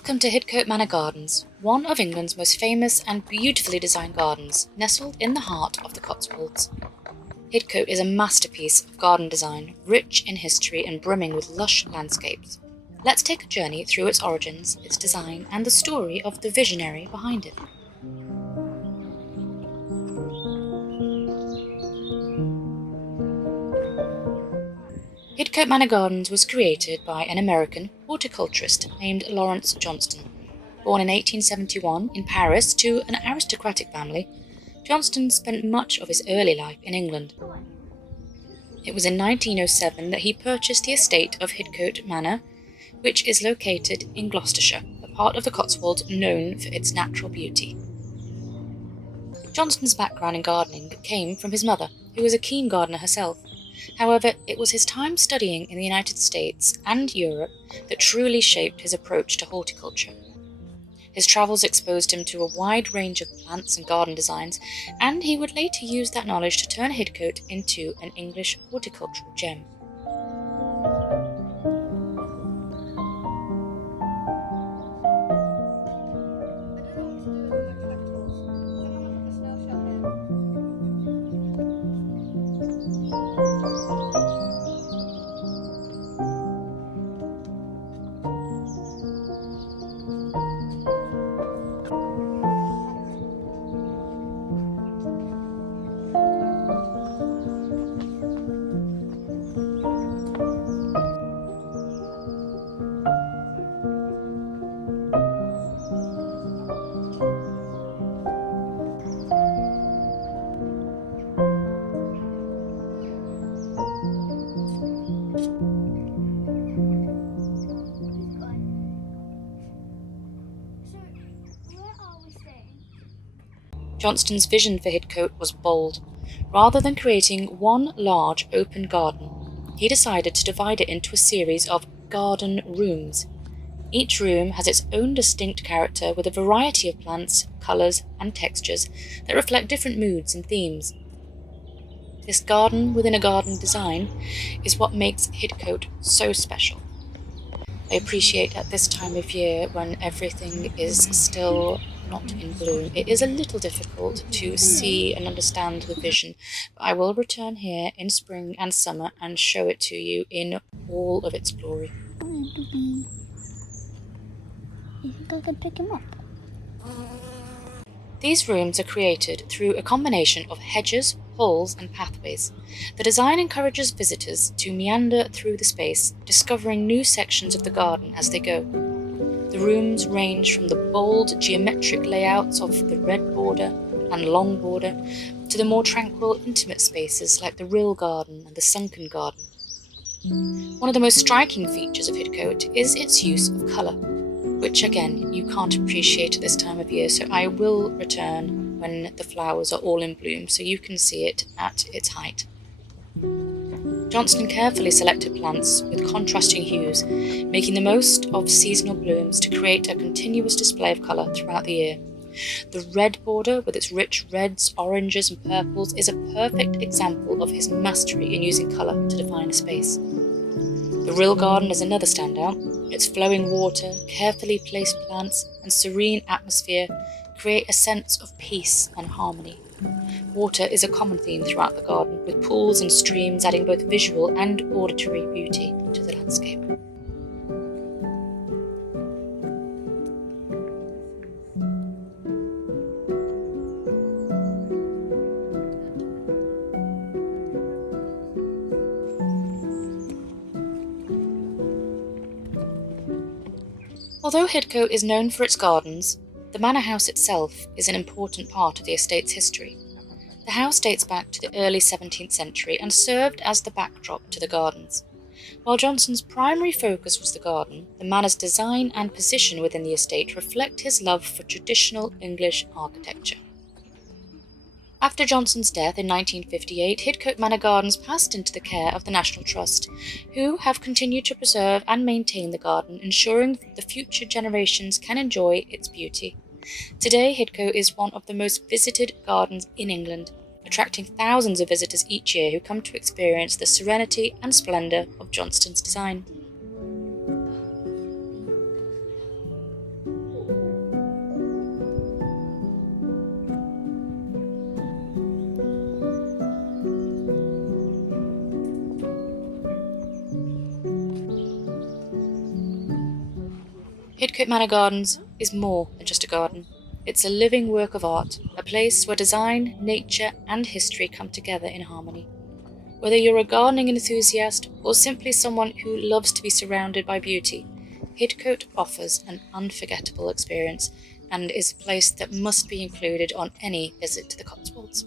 Welcome to Hidcote Manor Gardens, one of England's most famous and beautifully designed gardens, nestled in the heart of the Cotswolds. Hidcote is a masterpiece of garden design, rich in history and brimming with lush landscapes. Let's take a journey through its origins, its design, and the story of the visionary behind it. Hidcote Manor Gardens was created by an American horticulturist named Lawrence Johnston. Born in 1871 in Paris to an aristocratic family, Johnston spent much of his early life in England. It was in 1907 that he purchased the estate of Hidcote Manor, which is located in Gloucestershire, a part of the Cotswolds known for its natural beauty. Johnston's background in gardening came from his mother, who was a keen gardener herself. However, it was his time studying in the United States and Europe that truly shaped his approach to horticulture. His travels exposed him to a wide range of plants and garden designs, and he would later use that knowledge to turn Hidcote into an English horticultural gem. Johnston's vision for Hidcote was bold. Rather than creating one large open garden, he decided to divide it into a series of garden rooms. Each room has its own distinct character with a variety of plants, colours and textures that reflect different moods and themes. This garden within a garden design is what makes Hidcote so special. I appreciate at this time of year when everything is still not in bloom, it is a little difficult to see and understand the vision, but I will return here in spring and summer and show it to you in all of its glory. You think I could pick him up? These rooms are created through a combination of hedges, halls and pathways. The design encourages visitors to meander through the space, discovering new sections of the garden as they go. The rooms range from the bold geometric layouts of the red border and long border to the more tranquil, intimate spaces like the rill garden and the sunken garden. One of the most striking features of Hidcote is its use of colour, which again you can't appreciate at this time of year, so I will return when the flowers are all in bloom so you can see it at its height. Johnston carefully selected plants with contrasting hues, making the most of seasonal blooms to create a continuous display of colour throughout the year. The red border, with its rich reds, oranges and purples, is a perfect example of his mastery in using colour to define a space. The rill garden is another standout. Its flowing water, carefully placed plants and serene atmosphere create a sense of peace and harmony. Water is a common theme throughout the garden, with pools and streams adding both visual and auditory beauty to the landscape. Although Hidcote is known for its gardens, the manor house itself is an important part of the estate's history. The house dates back to the early 17th century and served as the backdrop to the gardens. While Johnston's primary focus was the garden, the manor's design and position within the estate reflect his love for traditional English architecture. After Johnston's death in 1958, Hidcote Manor Gardens passed into the care of the National Trust, who have continued to preserve and maintain the garden, ensuring the future generations can enjoy its beauty. Today, Hidcote is one of the most visited gardens in England, attracting thousands of visitors each year who come to experience the serenity and splendour of Johnston's design. Hidcote Manor Gardens is more than just a garden. It's a living work of art, a place where design, nature, and history come together in harmony. Whether you're a gardening enthusiast or simply someone who loves to be surrounded by beauty, Hidcote offers an unforgettable experience and is a place that must be included on any visit to the Cotswolds.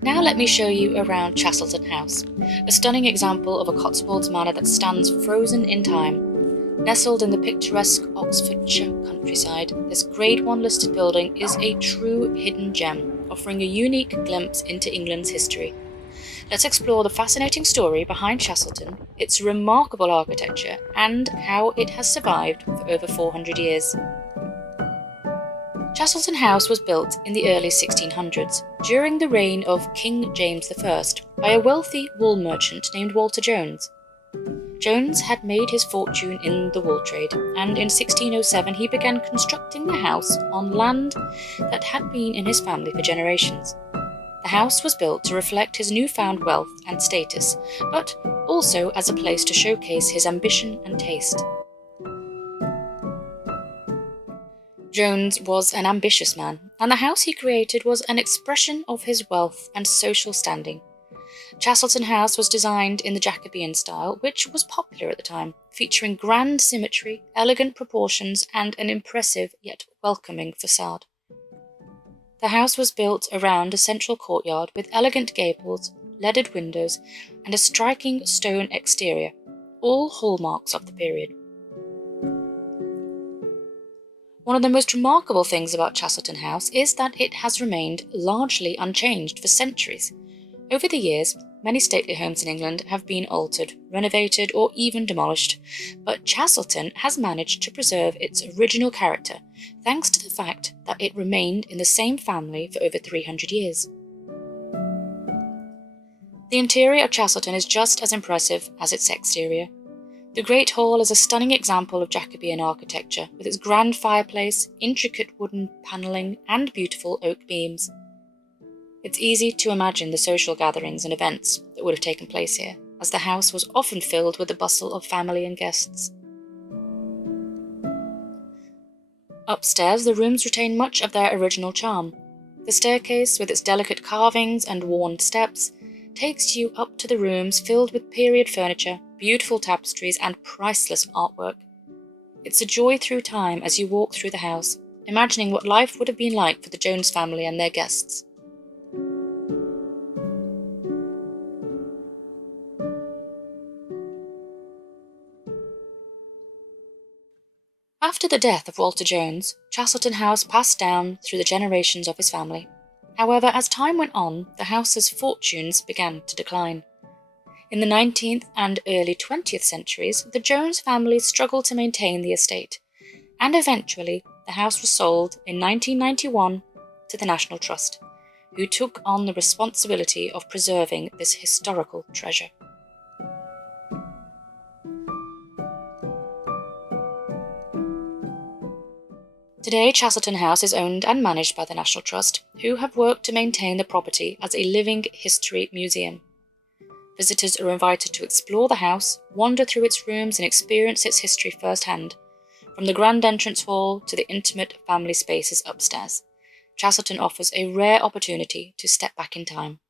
Now let me show you around Chastleton House, a stunning example of a Cotswolds manor that stands frozen in time. Nestled in the picturesque Oxfordshire countryside, this Grade 1 listed building is a true hidden gem, offering a unique glimpse into England's history. Let's explore the fascinating story behind Chastleton, its remarkable architecture, and how it has survived for over 400 years. Chastleton House was built in the early 1600s, during the reign of King James I, by a wealthy wool merchant named Walter Jones. Jones had made his fortune in the wool trade, and in 1607 he began constructing the house on land that had been in his family for generations. The house was built to reflect his newfound wealth and status, but also as a place to showcase his ambition and taste. Jones was an ambitious man, and the house he created was an expression of his wealth and social standing. Chastleton House was designed in the Jacobean style, which was popular at the time, featuring grand symmetry, elegant proportions, and an impressive yet welcoming facade. The house was built around a central courtyard with elegant gables, leaded windows, and a striking stone exterior, all hallmarks of the period. One of the most remarkable things about Chastleton House is that it has remained largely unchanged for centuries. Over the years, many stately homes in England have been altered, renovated, or even demolished, but Chastleton has managed to preserve its original character thanks to the fact that it remained in the same family for over 300 years. The interior of Chastleton is just as impressive as its exterior. The Great Hall is a stunning example of Jacobean architecture, with its grand fireplace, intricate wooden panelling, and beautiful oak beams. It's easy to imagine the social gatherings and events that would have taken place here, as the house was often filled with the bustle of family and guests. Upstairs, the rooms retain much of their original charm. The staircase, with its delicate carvings and worn steps, takes you up to the rooms filled with period furniture, beautiful tapestries, and priceless artwork. It's a joy through time as you walk through the house, imagining what life would have been like for the Jones family and their guests. After the death of Walter Jones, Chastleton House passed down through the generations of his family. However, as time went on, the house's fortunes began to decline. In the 19th and early 20th centuries, the Jones family struggled to maintain the estate, and eventually the house was sold in 1991 to the National Trust, who took on the responsibility of preserving this historical treasure. Today, Chastleton House is owned and managed by the National Trust, who have worked to maintain the property as a living history museum. Visitors are invited to explore the house, wander through its rooms, and experience its history firsthand, from the grand entrance hall to the intimate family spaces upstairs. Chastleton offers a rare opportunity to step back in time.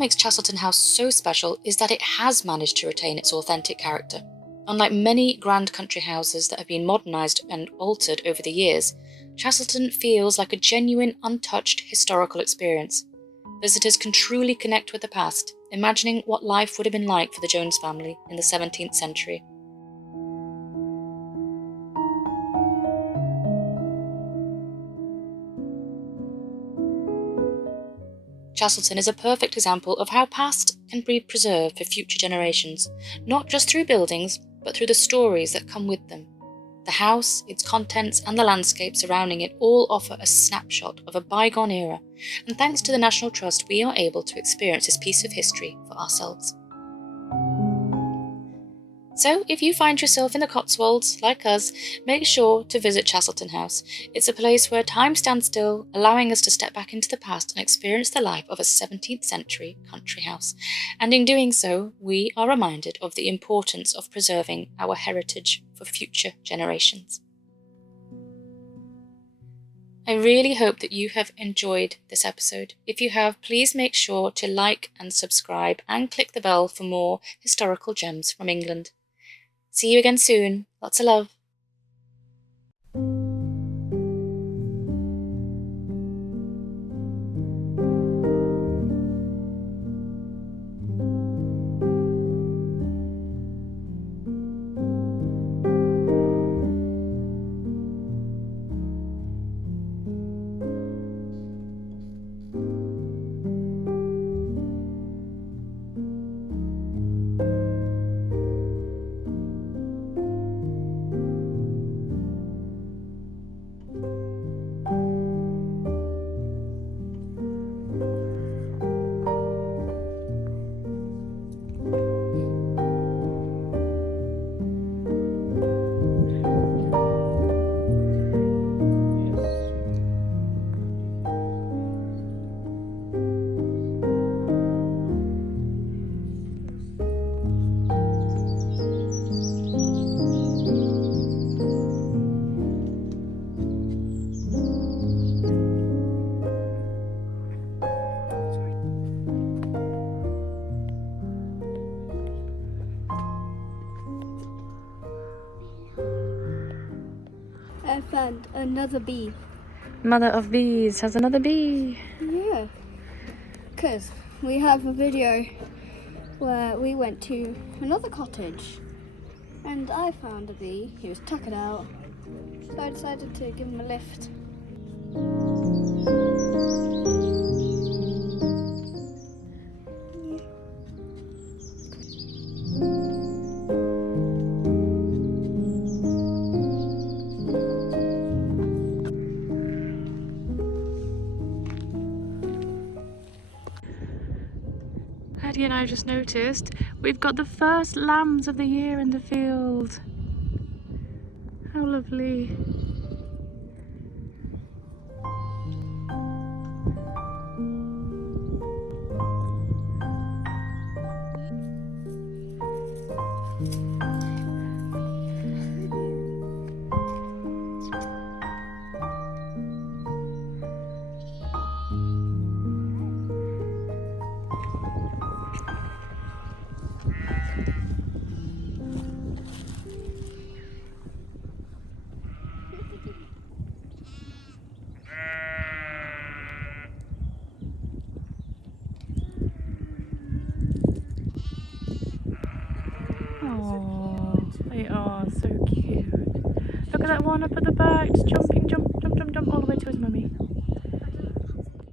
makes Chastleton House so special is that it has managed to retain its authentic character. Unlike many grand country houses that have been modernised and altered over the years, Chastleton feels like a genuine, untouched historical experience. Visitors can truly connect with the past, imagining what life would have been like for the Jones family in the 17th century. Chastleton is a perfect example of how past can be preserved for future generations, not just through buildings, but through the stories that come with them. The house, its contents, and the landscape surrounding it all offer a snapshot of a bygone era, and thanks to the National Trust, we are able to experience this piece of history for ourselves. So, if you find yourself in the Cotswolds, like us, make sure to visit Chastleton House. It's a place where time stands still, allowing us to step back into the past and experience the life of a 17th century country house. And in doing so, we are reminded of the importance of preserving our heritage for future generations. I really hope that you have enjoyed this episode. If you have, please make sure to like and subscribe and click the bell for more historical gems from England. See you again soon. Lots of love. I found another bee. Mother of bees has another bee. Yeah. Because we have a video where we went to another cottage and I found a bee. He was tuckered out. So I decided to give him a lift. Eddie and I just noticed we've got the first lambs of the year in the field. How lovely. They are so cute. Look at that one up at the back, just jumping, jump, all the way to his mummy.